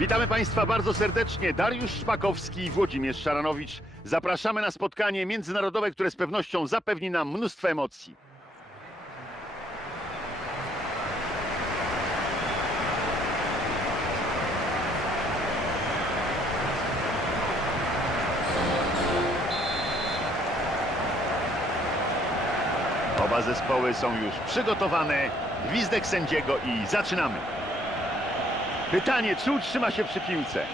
Witamy Państwa bardzo serdecznie. Dariusz Szpakowski i Włodzimierz Szaranowicz. Zapraszamy na spotkanie międzynarodowe, które z pewnością zapewni nam mnóstwo emocji. Oba zespoły są już przygotowane. Gwizdek sędziego i zaczynamy. Pytanie, czy utrzyma się przy piłce?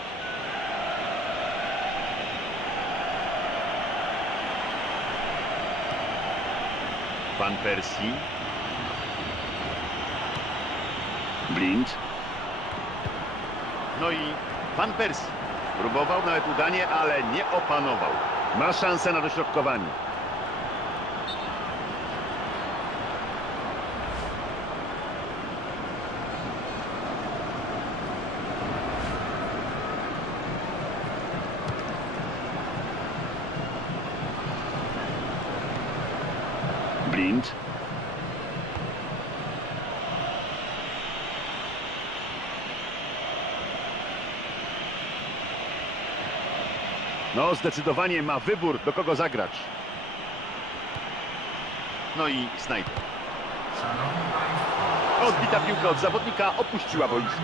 Pan Persi. Blind. No i pan Persi. Próbował nawet udanie, ale nie opanował. Ma szansę na dośrodkowanie. Blind. No, zdecydowanie ma wybór, do kogo zagrać. No i snajper. Odbita piłka od zawodnika opuściła boisko.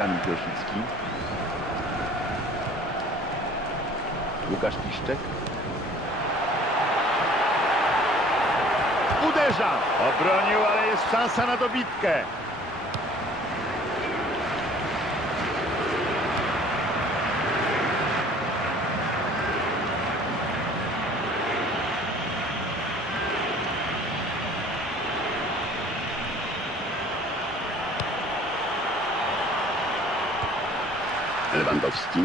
Kamil Grosicki. Łukasz Piszczek. Uderza! Obronił, ale jest szansa na dobitkę. Lewandowski.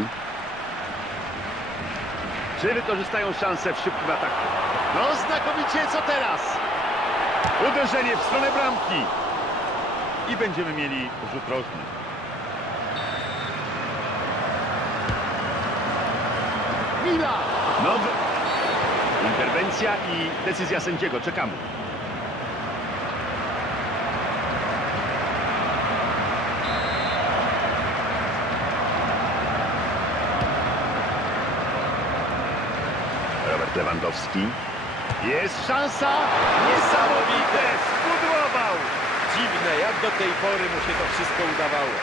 Czy wykorzystają szansę w szybkim ataku? No znakomicie, co teraz? Uderzenie w stronę bramki. I będziemy mieli rzut rożny. Mila! Nowy. Interwencja i decyzja sędziego. Czekamy. Robert Lewandowski. Jest szansa! Niesamowite! Spudłował! Dziwne, jak do tej pory mu się to wszystko udawało.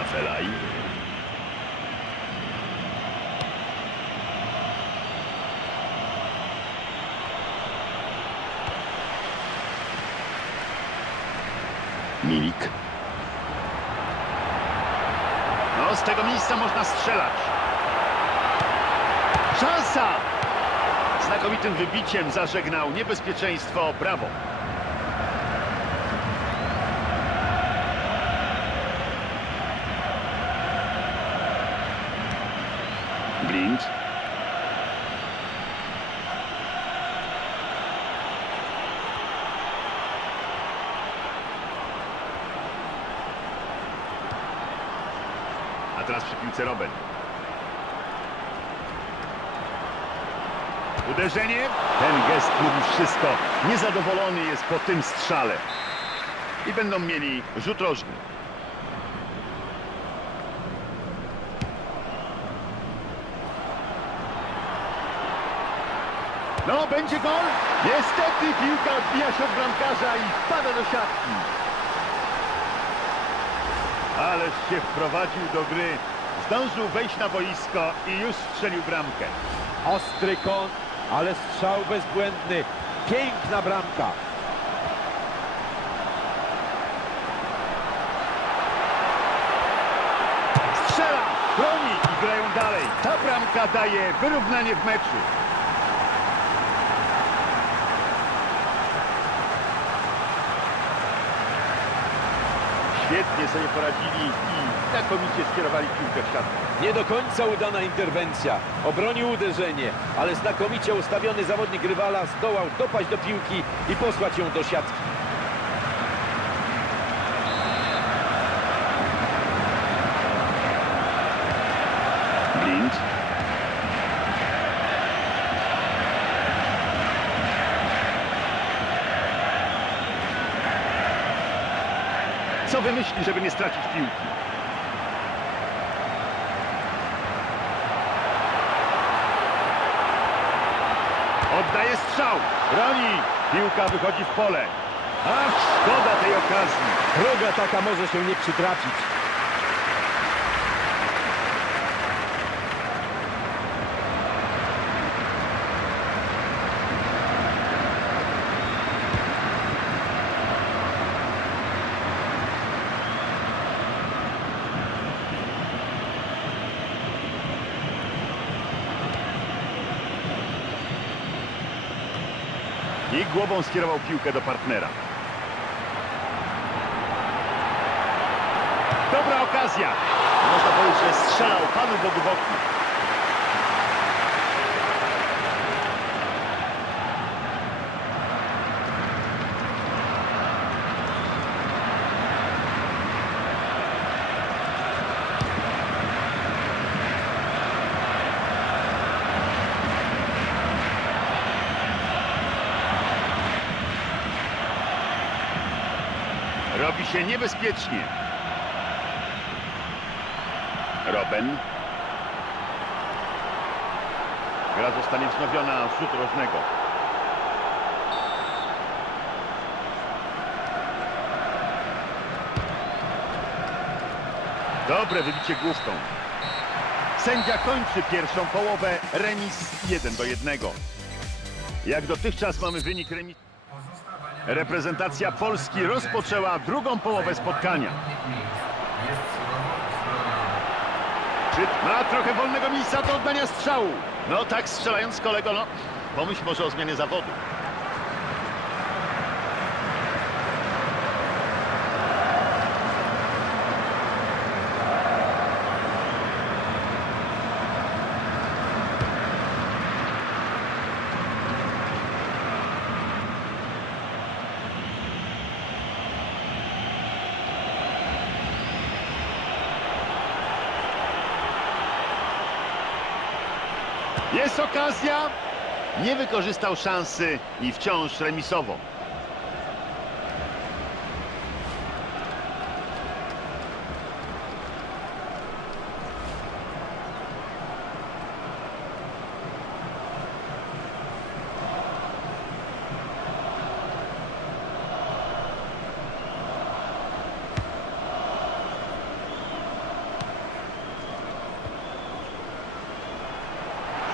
Afelaj. Milik. Z tego miejsca można strzelać. Szansa! Znakomitym wybiciem zażegnał niebezpieczeństwo. Brawo. Blind. A teraz przy piłce Robben. Uderzenie. Ten gest mówi wszystko. Niezadowolony jest po tym strzale. I będą mieli rzut rożny. No, będzie gol. Niestety piłka odbija się od bramkarza i wpada do siatki. Ależ się wprowadził do gry. Zdążył wejść na boisko i już strzelił bramkę. Ostry kąt, ale strzał bezbłędny. Piękna bramka. Strzela, broni i grają dalej. Ta bramka daje wyrównanie w meczu. Świetnie sobie poradzili i znakomicie skierowali piłkę w siatkę. Nie do końca udana interwencja. Obronił uderzenie, ale znakomicie ustawiony zawodnik rywala zdołał dopaść do piłki i posłać ją do siatki. Blind. Co wymyśli, żeby nie stracić piłki? Oddaje strzał. Broni. Piłka wychodzi w pole. Ach, szkoda tej okazji. Droga taka może się nie przytrafić. I głową skierował piłkę do partnera. Dobra okazja. Można powiedzieć, że strzelał Panu Bogu w oku. Się niebezpiecznie. Robben. Gra zostanie wznowiona z rzutu rożnego. Dobre wybicie główką. Sędzia kończy pierwszą połowę. Remis 1 do 1. Jak dotychczas mamy wynik remis. Reprezentacja Polski rozpoczęła drugą połowę spotkania. Ma trochę wolnego miejsca do oddania strzału? No tak strzelając kolego, no pomyśl może o zmianie zawodu. Jest okazja. Nie wykorzystał szansy i wciąż remisowo.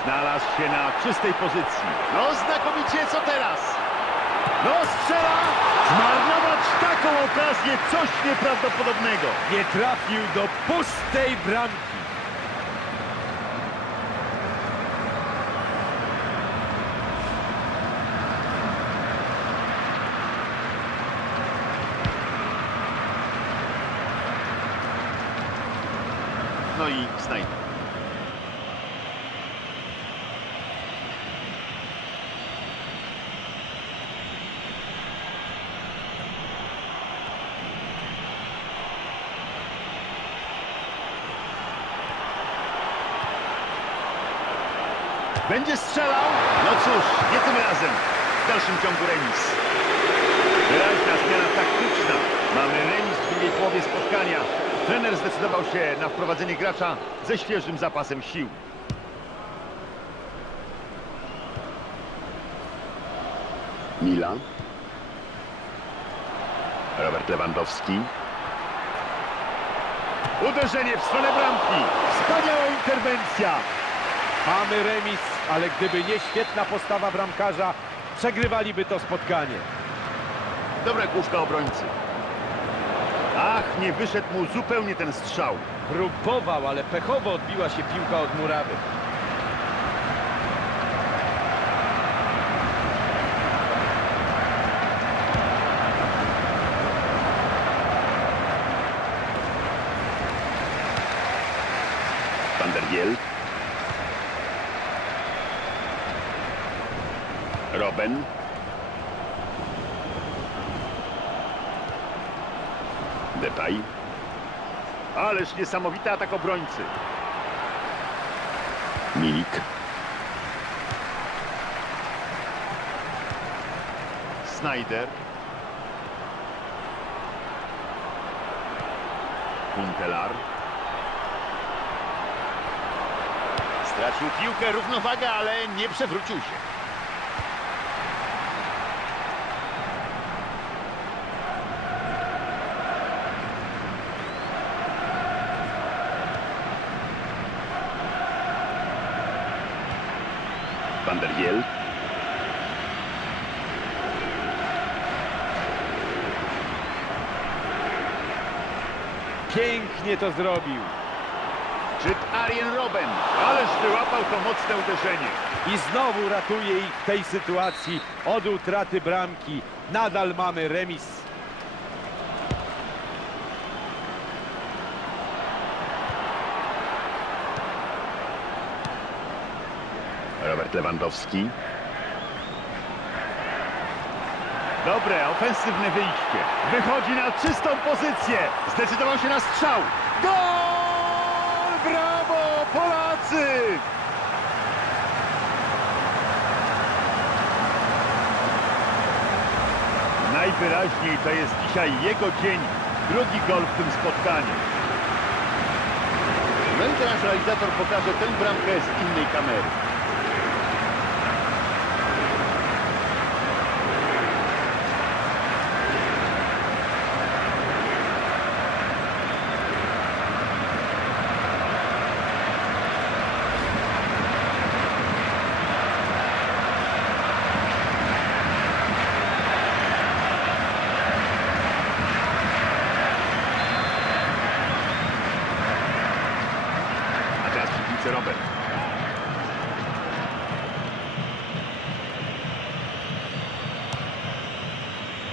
Znalazł się na czystej pozycji. No znakomicie, co teraz? No strzela! Zmarnować taką okazję, coś nieprawdopodobnego. Nie trafił do pustej bramki. No i znajdę. Będzie strzelał? No cóż, nie tym razem. W dalszym ciągu remis. Wyraźna zmiana taktyczna. Mamy remis w drugiej połowie spotkania. Trener zdecydował się na wprowadzenie gracza ze świeżym zapasem sił. Milan. Robert Lewandowski. Uderzenie w stronę bramki. Wspaniała interwencja. Mamy remis, ale gdyby nie świetna postawa bramkarza, przegrywaliby to spotkanie. Dobra główka obrońcy. Ach, nie wyszedł mu zupełnie ten strzał. Próbował, ale pechowo odbiła się piłka od murawy. Giel. Robben. Depay. Ależ niesamowity atak obrońcy. Milik. Snyder. Kuntelar. Stracił piłkę, równowagę, ale nie przewrócił się. Van der Wiel. Pięknie to zrobił. Czy Arjen Robben. Ależ wyłapał to mocne uderzenie. I znowu ratuje ich w tej sytuacji od utraty bramki. Nadal mamy remis. Robert Lewandowski. Dobre, ofensywne wyjście. Wychodzi na czystą pozycję. Zdecydował się na strzał. Gol! Brawo, Polacy! Najwyraźniej to jest dzisiaj jego dzień. Drugi gol w tym spotkaniu. No i teraz realizator pokaże tę bramkę z innej kamery. A Robert.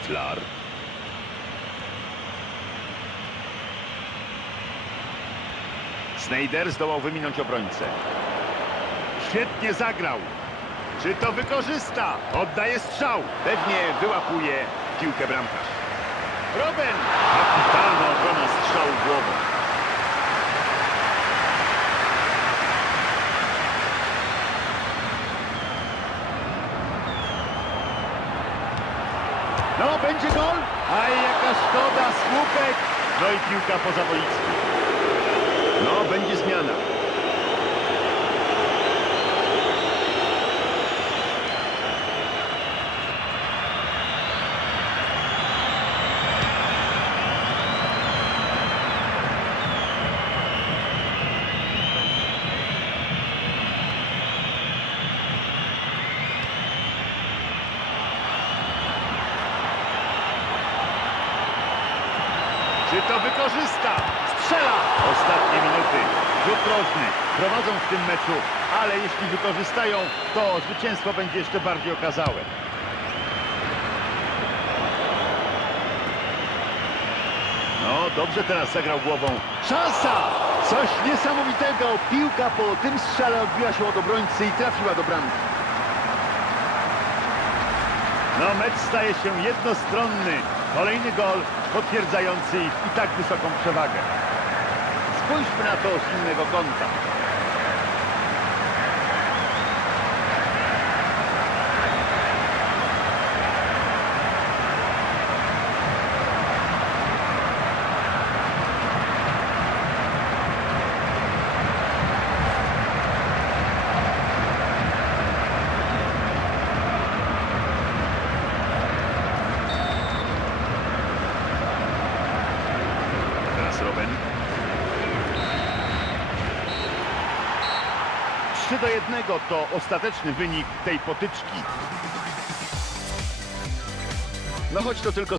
Flar. Snyder zdołał wyminąć obrońcę. Świetnie zagrał. Czy to wykorzysta? Oddaje strzał. Pewnie wyłapuje piłkę bramkarz. Robben! Kapitalna obrona strzału głową. No, będzie gol. Aj, jaka szkoda, słupek. No i piłka poza boiskiem. No, będzie zmiana. Wykorzysta? Strzela! Ostatnie minuty. Rzut rożny. Prowadzą w tym meczu, ale jeśli wykorzystają, to zwycięstwo będzie jeszcze bardziej okazałe. No, dobrze teraz zagrał głową. Szansa! Coś niesamowitego. Piłka po tym strzale odbiła się od obrońcy i trafiła do bramki. No, mecz staje się jednostronny. Kolejny gol potwierdzający ich i tak wysoką przewagę. Spójrzmy na to z innego kąta. Teraz Robben. 3 do 1 to ostateczny wynik tej potyczki. No choć to tylko